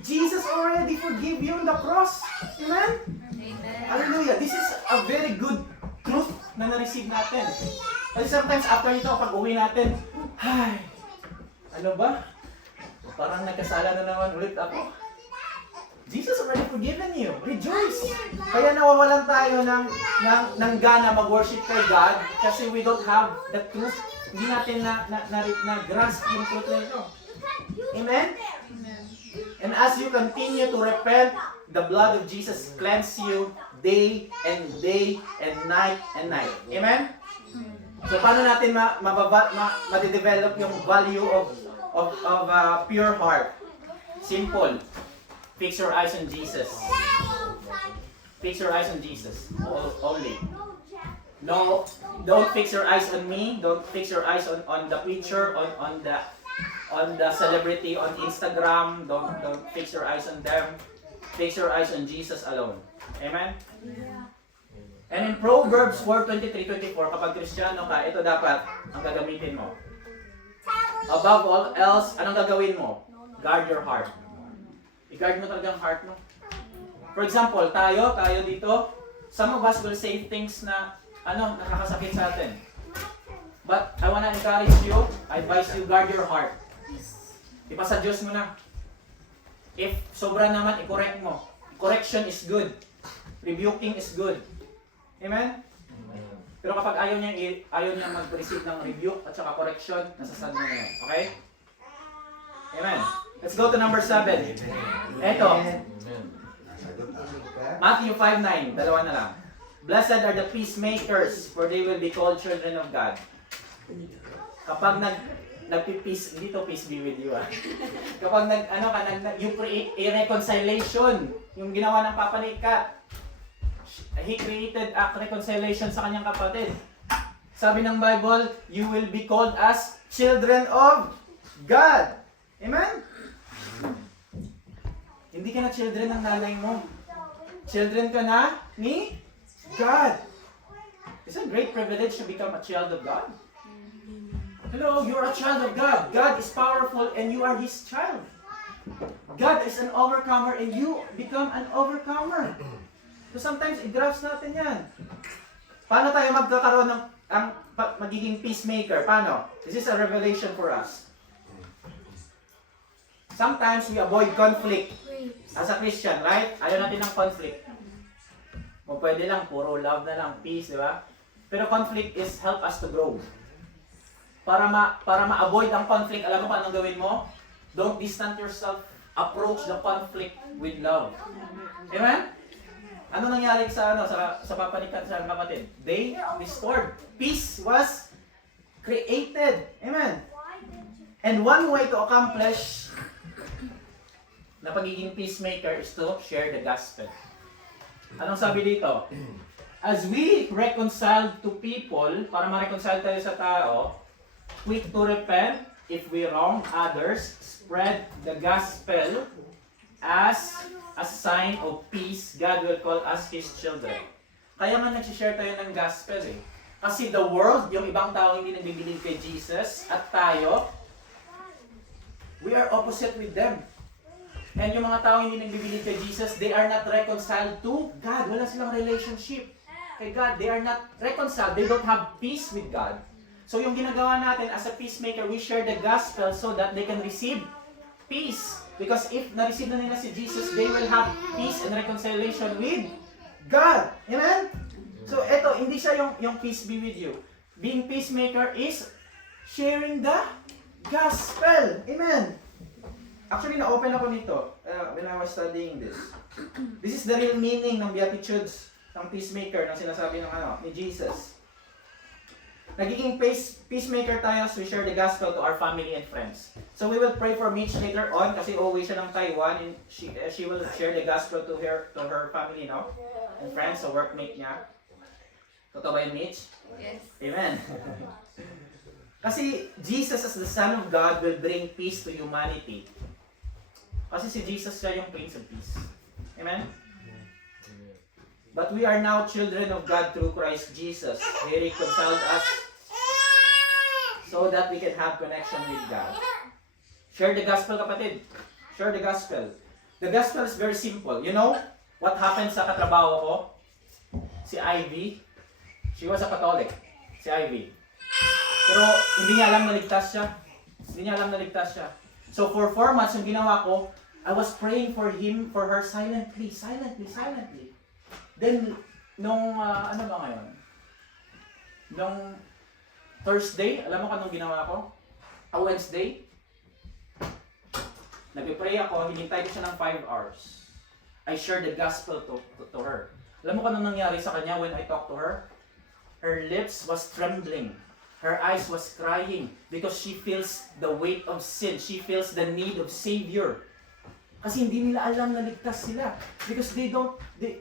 Jesus already forgave you on the cross. Amen? Hallelujah. This is a very good truth na na-receive natin. Kasi sometimes after ito, pag uwi natin, ay, ano ba? Parang nagkasala na naman ulit ako. Jesus already forgiven you. Rejoice! Kaya nawawalan tayo ng gana mag-worship kay God kasi we don't have the truth. Hindi natin na-grasp yung truth na ito. Amen? And as you continue to repent, the blood of Jesus cleanse you day and night and night. Amen? So paano natin ma-develop yung value of pure heart? Simple. Fix your eyes on Jesus. Fix your eyes on Jesus. Only. No, don't fix your eyes on me. Don't fix your eyes on the preacher, on the celebrity on Instagram. Don't fix your eyes on them. Fix your eyes on Jesus alone. Amen? And in Proverbs 4:23-24, kapag Kristiyano ka, ito dapat ang gagamitin mo. Above all else, anong gagawin mo? Guard your heart. I-guard mo talaga ang heart mo. For example, tayo dito, some of us will say things na nakakasakit sa atin. But I wanna encourage you, I advise you, guard your heart. Ipasa Diyos mo na. If sobra naman, i-correct mo. Correction is good. Rebuking is good. Amen? Pero kapag ayaw niya mag-receive ng rebuke at saka correction, nasasad mo na yan. Okay? Amen. Let's go to number 7. Eto. Matthew 5:9. Dalawa na lang. Blessed are the peacemakers, for they will be called children of God. Kapag nagpi-peace, hindi to peace be with you Kapag you create a reconciliation, yung ginawa ng Papa ni Kat, he created a reconciliation sa kanyang kapatid. Sabi ng Bible, you will be called as children of God. Amen? Hindi ka na children ng nanay mo. Children ka na ni God. It's a great privilege to become a child of God. Hello, you're a child of God. God is powerful and you are His child. God is an overcomer and you become an overcomer. So sometimes, i-grasp natin yan. Paano tayo magkakaroon ng magiging peacemaker? Paano? This is a revelation for us. Sometimes, we avoid conflict as a Christian, right? Ayaw natin ng conflict. Kung pwede lang, puro love na lang, peace, di ba? Pero conflict is help us to grow. Para ma-avoid ang conflict, alam mo kung anong gawin mo? Don't distance yourself. Approach the conflict with love. Amen? Ano nangyari sa papanikan sa kapatid? They restored. Peace was created. Amen. And one way to accomplish na pagiging peacemaker is to share the gospel. Anong sabi dito? As we reconcile to people, para ma-reconcile tayo sa tao, quick to repent if we wrong others, spread the gospel as a sign of peace, God will call us His children. Kaya nga nag-share tayo ng gospel Kasi the world, yung ibang tao hindi nagbibilig kay Jesus, at tayo, we are opposite with them. And yung mga tao hindi nagbibilig kay Jesus, they are not reconciled to God. Wala silang relationship kay God. They are not reconciled. They don't have peace with God. So yung ginagawa natin as a peacemaker, we share the gospel so that they can receive peace. Because if na-receive na nila si Jesus, they will have peace and reconciliation with God. Amen? So eto, hindi siya yung peace be with you. Being peacemaker is sharing the gospel. Amen? Actually, na-open ako nito when I was studying this. This is the real meaning ng Beatitudes ng peacemaker na sinasabi ni Jesus. Nagiging peacemaker tayo as we share the gospel to our family and friends. So we will pray for Mitch later on kasi uuwi siya ng Taiwan and she will share the gospel to her family and friends, so workmate niya. Totoo ba yun, Mitch? Yes. Amen. Kasi Jesus as the Son of God will bring peace to humanity. Kasi si Jesus siya yung Prince of Peace. Amen? But we are now children of God through Christ Jesus. He reconciled us so that we can have connection with God. Share the gospel, kapatid. Share the gospel. The gospel is very simple. You know what happened sa katrabaho ko? Si Ivy. She was a Catholic. Si Ivy. Pero hindi niya alam na ligtas siya. Hindi niya alam na ligtas siya. So for 4 months, yung ginawa ko, I was praying for her silently. Then, nung, ano ba ngayon? Nung Thursday, alam mo kung anong ginawa ko? Wednesday, nag-pray ako, hinintay ko siya ng 5 hours. I shared the gospel to her. Alam mo kung anong nangyari sa kanya when I talked to her? Her lips was trembling. Her eyes was crying because she feels the weight of sin. She feels the need of Savior. Kasi hindi nila alam na ligtas sila. Because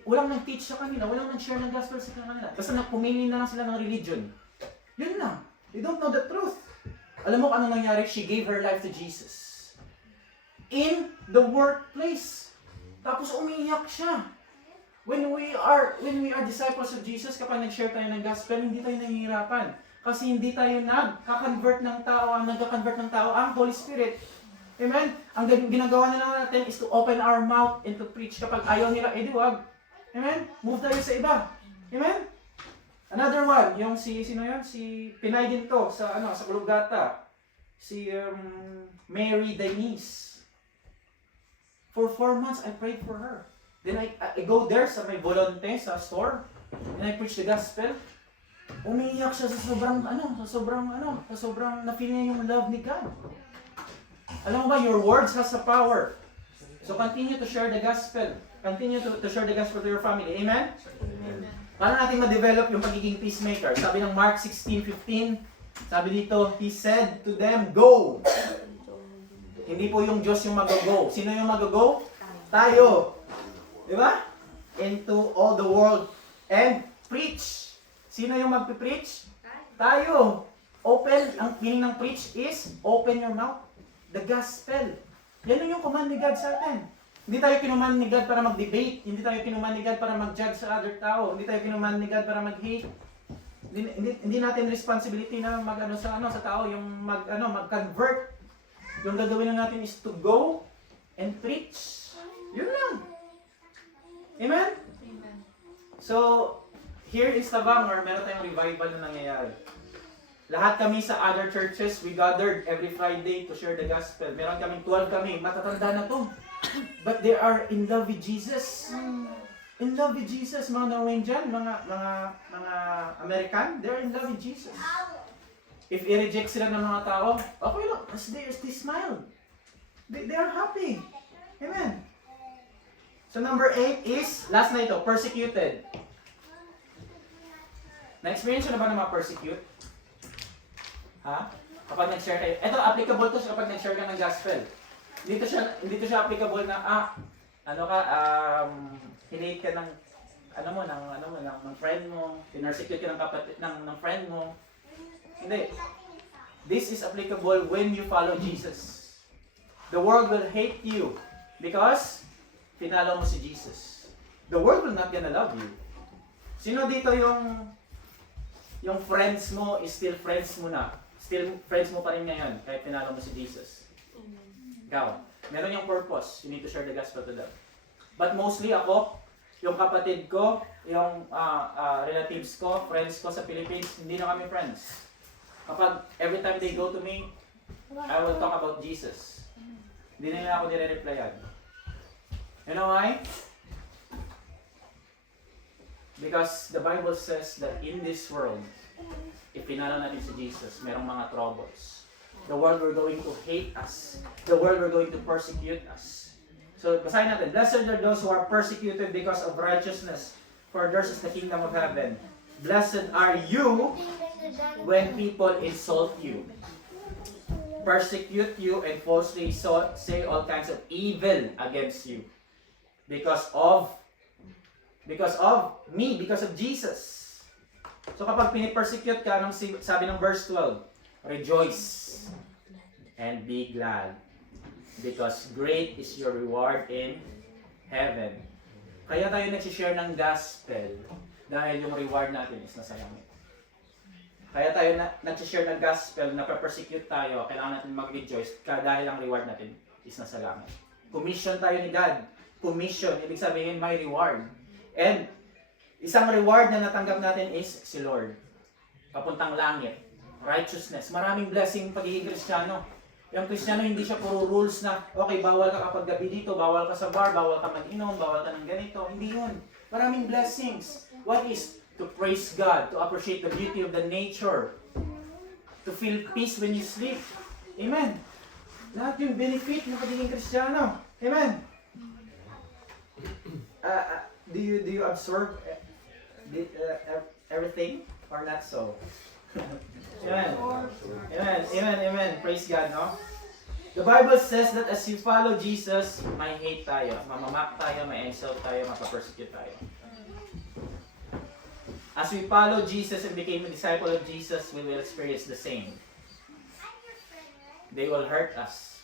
walang nag-teach sa kanila, walang nag-share ng gospel sa kanila. Basta pumili na lang sila ng religion. Yun lang. They don't know the truth. Alam mo kung ano nangyari? She gave her life to Jesus. In the workplace. Tapos umiiyak siya. When we are disciples of Jesus, kapag nag-share tayo ng gospel, hindi tayo nahihirapan. Kasi hindi tayo nagka-convert ng tao, ang nagka-convert ng tao, ang Holy Spirit. Amen? Ang ginagawa na lang natin is to open our mouth and to preach. Kapag ayaw nila, wag. Amen? Move tayo sa iba. Amen? Another one, yung sino yun? Si Pinay din to, sa Kulugata. Si Mary Denise. For 4 months, I prayed for her. Then I go there sa may volunteer sa store, and I preach the gospel. Umiiyak siya sa sobrang na-feel niya yung love ni God. Alam mo ba, your words has a power. So continue to share the gospel. Continue to share the gospel to your family. Amen? Paano natin ma-develop yung pagiging peacemaker? Sabi ng Mark 16:15, sabi dito, He said to them, Go! Hindi po yung Diyos yung mag-go. Sino yung mag-go? Tayo. Di ba? Into all the world and preach. Sino yung mag-preach? Tayo. Open, ang meaning ng preach is open your mouth. The gospel. Yan yung command ni God sa atin. Hindi tayo kinuman ni God para mag-debate. Hindi tayo kinuman ni God para mag-judge sa other tao. Hindi tayo kinuman ni God para mag-hate. Hindi natin responsibility na sa tao yung mag-convert. Yung gagawin lang natin is to go and preach. Yun lang. Amen? Amen. So, here in Stavanger, meron tayong revival na nangyayari. Lahat kami sa other churches, we gathered every Friday to share the gospel. Meron kaming 12 kami, matatanda na to. But they are in love with Jesus. In love with Jesus, mga Norwegian, mga American, they're in love with Jesus. If i-reject sila ng mga tao, okay lang, they smile. They are happy. Amen. So number 8 is, last na ito, persecuted. Na-experience nyo na ba na ma-persecute? Ha? Kapag nag-share kayo. Ito, applicable to kapag nag-share ka ng gospel. Dito siya applicable na, hinate ka ng, ng friend mo, pinersecute ka ng kapatid, ng friend mo. Hindi. This is applicable when you follow Jesus. The world will hate you because pinalo mo si Jesus. The world will not gonna love you. Sino dito yung friends mo is still friends mo na? Still friends mo pa rin ngayon kahit pinalo mo si Jesus? Ikaw. Meron yung purpose. You need to share the gospel to them. But mostly ako, yung kapatid ko, yung relatives ko, friends ko sa Philippines, hindi na kami friends. Kapag every time they go to me, I will talk about Jesus. Hindi na nila ako nire-replyan. You know why? Because the Bible says that in this world, if pinalo natin si Jesus, merong mga troubles. The world will going to hate us. The world will going to persecute us. So, basahin natin. Blessed are those who are persecuted because of righteousness, for theirs is the kingdom of heaven. Blessed are you when people insult you, persecute you, and falsely say all kinds of evil against you. Because of me, because of Jesus. So kapag pinipersecute ka, anong sabi ng verse 12? Rejoice and be glad, because great is your reward in heaven. Kaya tayo nagsishare ng gospel dahil yung reward natin is nasa langit. Kaya tayo nagsishare ng gospel, nape-persecute tayo, kailangan natin mag-rejoice dahil ang reward natin is nasa langit. Commission tayo ni God. Commission, ibig sabihin may reward. And isang reward na natanggap natin is si Lord. Papuntang langit. Righteousness. Maraming blessing pagiging Kristiyano. Yung Kristiyano hindi siya puro rules na, okay, bawal ka kapag gabi dito, bawal ka sa bar, bawal ka mag-inom, bawal ka ng ganito. Hindi yun. Maraming blessings. What is? To praise God, to appreciate the beauty of the nature, to feel peace when you sleep. Amen. Lahat yung benefit ng pagiging Kristiyano. Amen. Do you absorb everything or not so? Amen. Amen. Amen. Amen. Praise God, no? The Bible says that as you follow Jesus, may hate tayo, mamamak tayo, may insult tayo, mapapersecute tayo. As we follow Jesus and became a disciple of Jesus, we will experience the same. They will hurt us.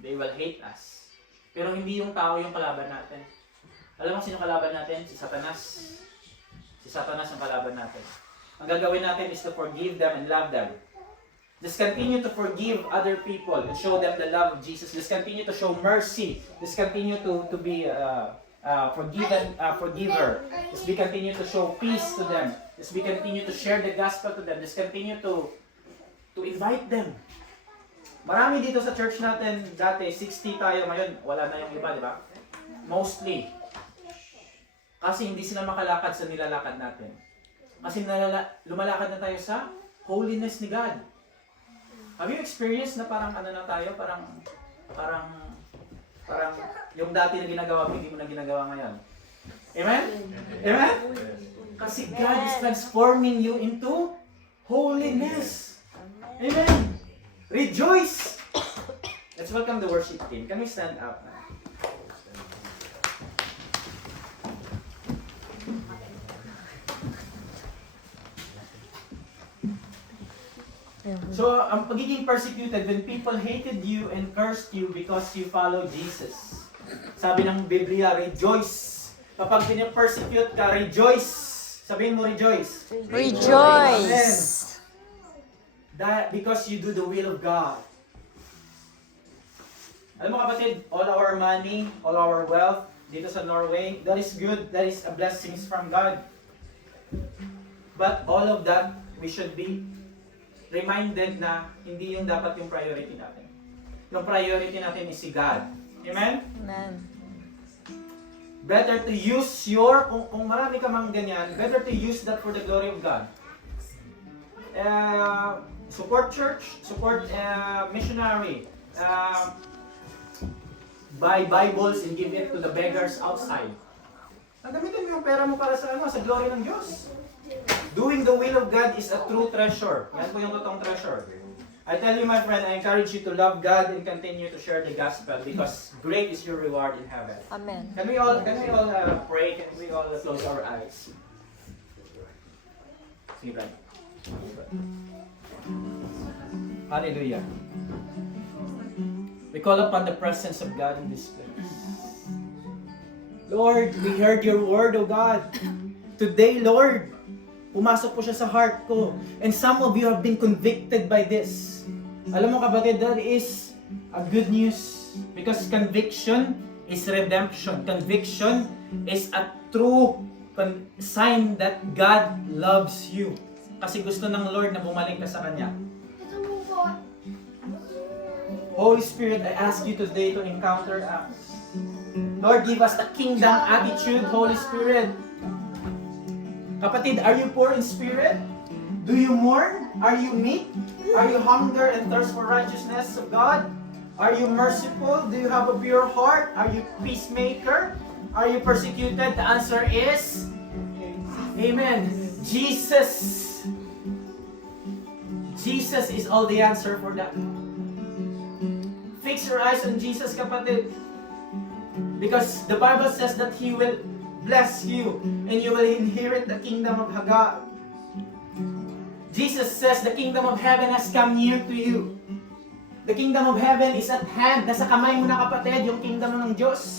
They will hate us. Pero hindi yung tao yung kalaban natin. Alam mo sino kalaban natin? Si Satanas. Si Satanas ang kalaban natin. Ang gagawin natin is to forgive them and love them. Just continue to forgive other people and show them the love of Jesus. Just continue to show mercy. Just continue to be forgiver. Just be continue to show peace to them. Just be continue to share the gospel to them. Just continue to invite them. Marami dito sa church natin, dati 60 tayo, ngayon wala na yung iba, di ba? Mostly. Kasi hindi sila makalakad sa nilalakad natin. Kasi lumalakad na tayo sa holiness ni God. Have you experienced na parang ano na tayo, parang yung dati na ginagawa mo, hindi mo na ginagawa ngayon? Amen? Amen? Kasi God is transforming you into holiness. Amen? Rejoice! Let's welcome the worship team. Can we stand up now? So, ang pagiging persecuted, when people hated you and cursed you because you follow Jesus. Sabi ng Biblia, rejoice. Kapag pinapersecute ka, rejoice. Sabihin mo, rejoice. Rejoice. That because you do the will of God. Alam mo kapatid, all our money, all our wealth dito sa Norway, that is good. That is a blessings from God. But all of that, we should be reminded na hindi yung dapat yung priority natin. Yung priority natin is si God. Amen? Amen. Better to use your, kung marami ka mang ganyan, better to use that for the glory of God. Support church, support missionary, buy Bibles and give it to the beggars outside. Gamitin mo yung pera mo para sa sa glory ng Diyos. Doing the will of God is a true treasure. Yan po yung totoong treasure. I tell you my friend, I encourage you to love God and continue to share the gospel because great is your reward in heaven. Amen. Can we all pray? Can we all close our eyes? Sige, Brian. Hallelujah. We call upon the presence of God in this place. Lord, we heard your word, O God. Today, Lord, pumasok po siya sa heart ko. And some of you have been convicted by this. Alam mo kapatid, that is a good news. Because conviction is redemption. Conviction is a true sign that God loves you. Kasi gusto ng Lord na bumalik ka sa Kanya. Holy Spirit, I ask you today to encounter us. Lord, give us the kingdom attitude, Holy Spirit. Kapatid, are you poor in spirit? Do you mourn? Are you meek? Are you hunger and thirst for righteousness of God? Are you merciful? Do you have a pure heart? Are you peacemaker? Are you persecuted? The answer is Amen. Jesus. Jesus is all the answer for that. Fix your eyes on Jesus, kapatid. Because the Bible says that He will bless you and you will inherit the kingdom of God. Jesus says the kingdom of heaven has come near to you. The kingdom of heaven is at hand. Nasa kamay mo na kapatid yung kingdom ng Diyos.